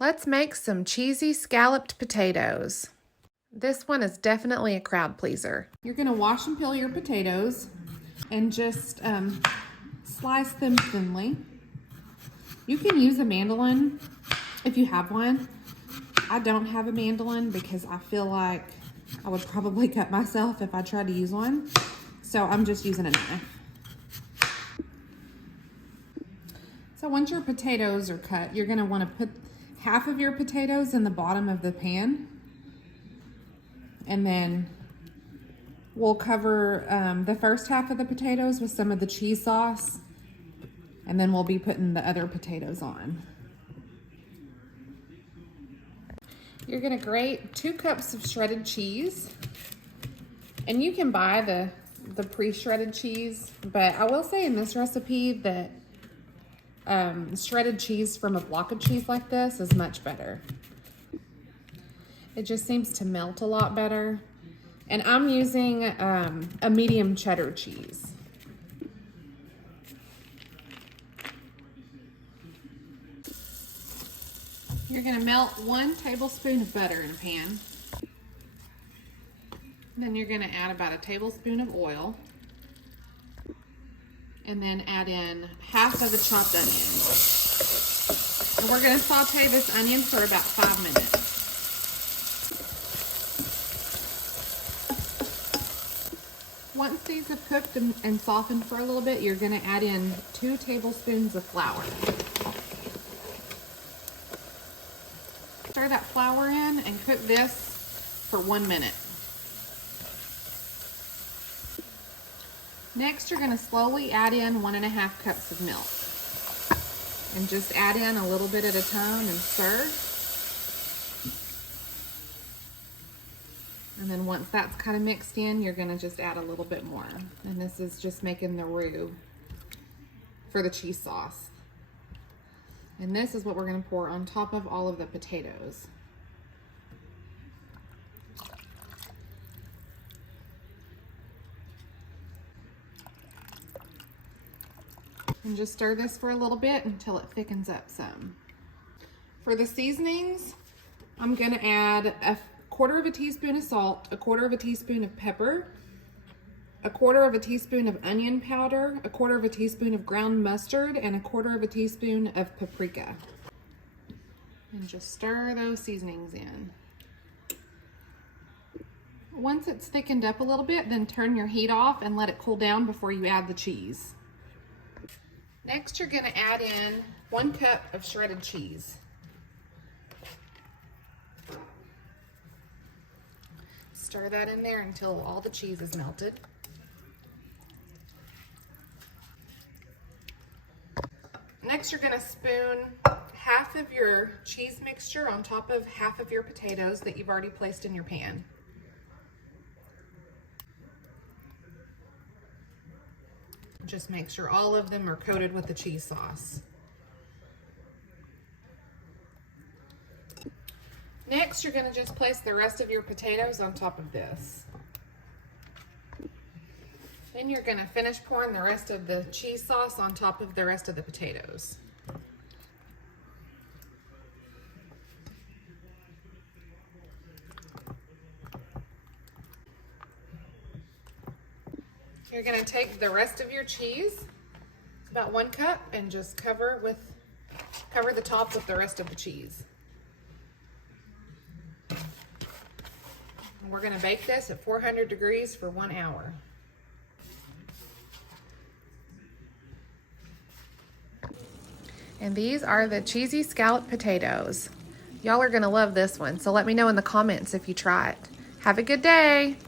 Let's make some cheesy scalloped potatoes. This one is definitely a crowd pleaser. You're gonna wash and peel your potatoes and just slice them thinly. You can use a mandolin if you have one. I don't have a mandolin because I feel like I would probably cut myself if I tried to use one. So I'm just using a knife. So once your potatoes are cut, you're gonna wanna put half of your potatoes in the bottom of the pan. And then we'll cover the first half of the potatoes with some of the cheese sauce. And then we'll be putting the other potatoes on. You're gonna grate 2 cups of shredded cheese. And you can buy the pre-shredded cheese, but I will say in this recipe that shredded cheese from a block of cheese like this is much better. It just seems to melt a lot better. And I'm using a medium cheddar cheese. You're gonna melt 1 tablespoon of butter in a pan. Then you're gonna add about a tablespoon of oil. And then add in half of a chopped onion. And we're gonna saute this onion for about 5 minutes. Once these have cooked and softened for a little bit, you're gonna add in 2 tablespoons of flour. Stir that flour in and cook this for 1 minute. Next, you're gonna slowly add in 1½ cups of milk. And just add in a little bit at a time and stir. And then once that's kind of mixed in, you're gonna just add a little bit more. And this is just making the roux for the cheese sauce. And this is what we're gonna pour on top of all of the potatoes. And just stir this for a little bit until it thickens up some. For the seasonings, I'm gonna add a 1/4 teaspoon of salt, a 1/4 teaspoon of pepper, a 1/4 teaspoon of onion powder, a 1/4 teaspoon of ground mustard, and a 1/4 teaspoon of paprika. And just stir those seasonings in. Once it's thickened up a little bit, then turn your heat off and let it cool down before you add the cheese. Next, you're gonna add in 1 cup of shredded cheese. Stir that in there until all the cheese is melted. Next, you're gonna spoon half of your cheese mixture on top of half of your potatoes that you've already placed in your pan. Just make sure all of them are coated with the cheese sauce. Next, you're gonna just place the rest of your potatoes on top of this. Then you're gonna finish pouring the rest of the cheese sauce on top of the rest of the potatoes. You're gonna take the rest of your cheese, about 1 cup, and just cover the top with the rest of the cheese. And we're gonna bake this at 400 degrees for 1 hour. And these are the cheesy scalloped potatoes. Y'all are gonna love this one, so let me know in the comments if you try it. Have a good day.